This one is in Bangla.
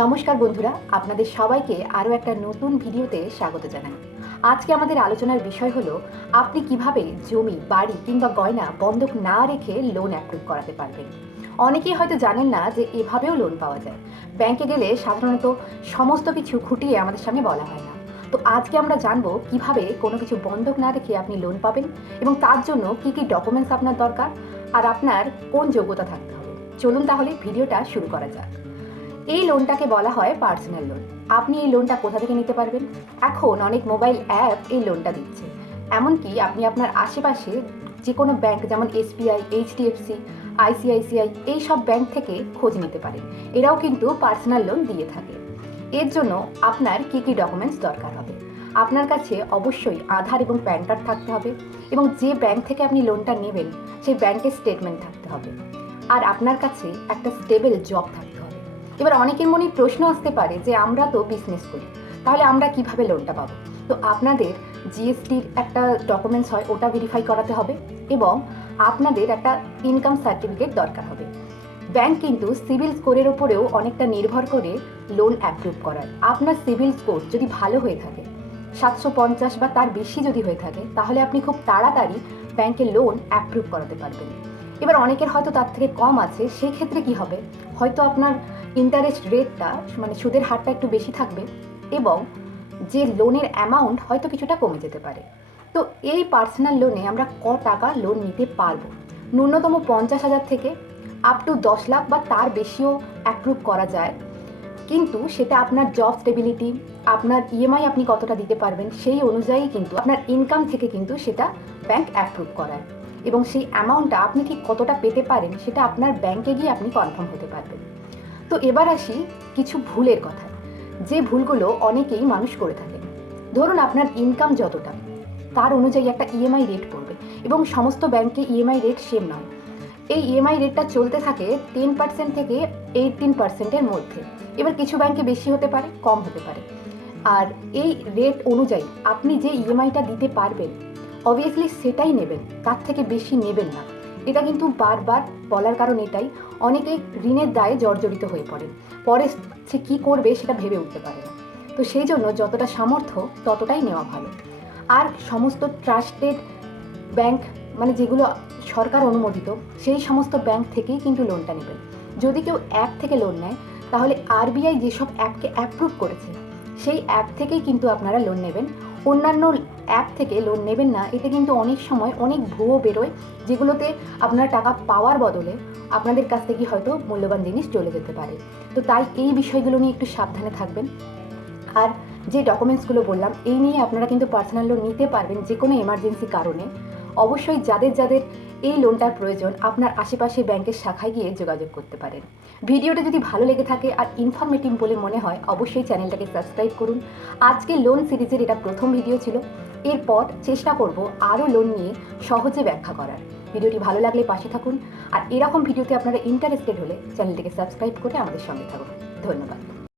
নমস্কার বন্ধুরা, আপনাদের সবাইকে আরও একটা নতুন ভিডিওতে স্বাগত জানাই। আজকে আমাদের আলোচনার বিষয় হলো আপনি কিভাবে জমি, বাড়ি কিংবা গয়না বন্ধক না রেখে লোন অ্যাপ্রুভ করাতে পারবেন। অনেকেই হয়তো জানেন না যে এভাবেও লোন পাওয়া যায়। ব্যাংকে গেলে সাধারণত সমস্ত কিছু খুঁটিয়ে আমাদের সামনে বলা হয় না। তো আজকে আমরা জানবো কিভাবে কোনো কিছু বন্ধক না রেখে আপনি লোন পাবেন এবং তার জন্য কী কী ডকুমেন্টস আপনার দরকার আর আপনার কোন যোগ্যতা থাকতে হবে। চলুন তাহলে ভিডিওটা শুরু করা যাক। এই লোনটাকে বলা হয় পার্সোনাল লোন। আপনি এই লোনটা কোথা থেকে নিতে পারবেন? এখন অনেক মোবাইল অ্যাপ এই লোনটা দিচ্ছে। এমনকি আপনি আপনার আশেপাশে যে কোনো ব্যাংক, যেমন এসবিআই, এইচডিএফসি, আইসিআইসিআই, এই সব ব্যাংক থেকে খোঁজ নিতে পারেন। এরাও কিন্তু পার্সোনাল লোন দিয়ে থাকে। এর জন্য আপনার কী কী ডকুমেন্টস দরকার হবে? আপনার কাছে অবশ্যই আধার এবং প্যান কার্ড থাকতে হবে এবং যে ব্যাংক থেকে আপনি লোনটা নেবেন সেই ব্যাংকের স্টেটমেন্ট থাকতে হবে। আর আপনার কাছে একটা স্টেবল জব থাকতে হবে। এবার অনেকের মনে প্রশ্ন আসতে পারে যে আমরা তো বিজনেস করি, তাহলে আমরা কিভাবে লোনটা পাবো? তো আপনাদের জিএসটির একটা ডকুমেন্টস হয়, ওটা ভেরিফাই করাতে হবে এবং আপনাদের একটা ইনকাম সার্টিফিকেট দরকার হবে। ব্যাংক কিন্তু সিভিল স্কোরের ওপরেও অনেকটা নির্ভর করে লোন অ্যাপ্রুভ করায়। আপনার সিভিল স্কোর যদি ভালো হয়ে থাকে, 750 বা তার বেশি যদি হয়ে থাকে, তাহলে আপনি খুব তাড়াতাড়ি ব্যাংকে লোন অ্যাপ্রুভ করাতে পারবেন। এবার অনেকের হয়তো তার থেকে কম আছে, সেই ক্ষেত্রে কি হবে? হয়তো আপনার ইন্টারেস্ট রেটটা মানে সুদের হারটা একটু বেশি থাকবে এবং যে লোনের অ্যামাউন্ট হয়তো কিছুটা কমে যেতে পারে। তো এই পার্সোনাল লোনে আমরা টাকা লোন নিতে পারবো? ন্যূনতম 50,000 থেকে আপ টু 10 লাখ বা তার বেশিও অ্যাপ্রুভ করা যায়, কিন্তু সেটা আপনার জব স্টেবিলিটি, আপনার ইএমআই আপনি কতটা দিতে পারবেন সেই অনুযায়ী কিন্তু আপনার ইনকাম থেকে কিন্তু সেটা ব্যাংক অ্যাপ্রুভ করায় এবং সেই অ্যামাউন্টটা আপনি ঠিক কতটা পেতে পারেন সেটা আপনার ব্যাংকে গিয়ে আপনি কনফার্ম হতে পারবেন। তো এবার আসি কিছু ভুলের কথায়, যে ভুলগুলো অনেকেই মানুষ করে থাকে। ধরুন আপনার ইনকাম যতটা, তার অনুযায়ী একটা ইএমআই রেট পড়বে এবং সমস্ত ব্যাংকে ইএমআই রেট সেম নয়। এই ইএমআই রেটটা চলতে থাকে 10% থেকে 18%-এর মধ্যে। এবার কিছু ব্যাংকে বেশি হতে পারে, কম হতে পারে। আর এই রেট অনুযায়ী আপনি যে ইএমআইটা দিতে পারবেন, অবভিয়াসলি সেটাই নেবেন, তার থেকে বেশি নেবেন না। এটা কিন্তু বারবার বলার কারণ এটাই, অনেকে ঋণের দায়ে জর্জরিত হয়ে পড়ে, পরে সে কী করবে সেটা ভেবে উঠতে পারে না। তো সেই জন্য যতটা সামর্থ্য ততটাই নেওয়া ভালো। আর সমস্ত ট্রাস্টেড ব্যাংক, মানে যেগুলো সরকার অনুমোদিত, সেই সমস্ত ব্যাংক থেকেই কিন্তু লোনটা নেবেন। যদি কেউ অ্যাপ থেকে লোন নেয়, তাহলে আরবিআই যেসব অ্যাপকে অ্যাপ্রুভ করেছে সেই অ্যাপ থেকেই কিন্তু আপনারা লোন নেবেন। অন্যান্য অ্যাপ থেকে লোন নেবেন না। এতে কিন্তু অনেক সময় অনেক ভুয়ো বেরোয়, যেগুলোতে আপনারা টাকা পাওয়ার বদলে আপনাদের কাছ থেকে হয়তো মূল্যবান জিনিস চলে যেতে পারে। তো তাই এই বিষয়গুলো নিয়ে একটু সাবধানে থাকবেন। আর যে ডকুমেন্টসগুলো বললাম, এই নিয়ে আপনারা কিন্তু পার্সোনাল লোন নিতে পারবেন যে কোনো এমার্জেন্সি কারণে। অবশ্যই যাদের যাদের এই লোনটার প্রয়োজন, আপনার আশেপাশে ব্যাংকের শাখায় গিয়ে যোগাযোগ করতে পারেন। ভিডিওটা যদি ভালো লেগে থাকে আর ইনফরমেটিভ বলে মনে হয়, অবশ্যই চ্যানেলটাকে সাবস্ক্রাইব করুন। আজকে লোন সিরিজের এটা প্রথম ভিডিও ছিল। এরপর চেষ্টা করব আরও লোন নিয়ে সহজে ব্যাখ্যা করার। ভিডিওটি ভালো লাগলে পাশে থাকুন আর এরকম ভিডিওতে আপনারা ইন্টারেস্টেড হলে চ্যানেলটিকে সাবস্ক্রাইব করে আমাদের সঙ্গে থাকুন। ধন্যবাদ।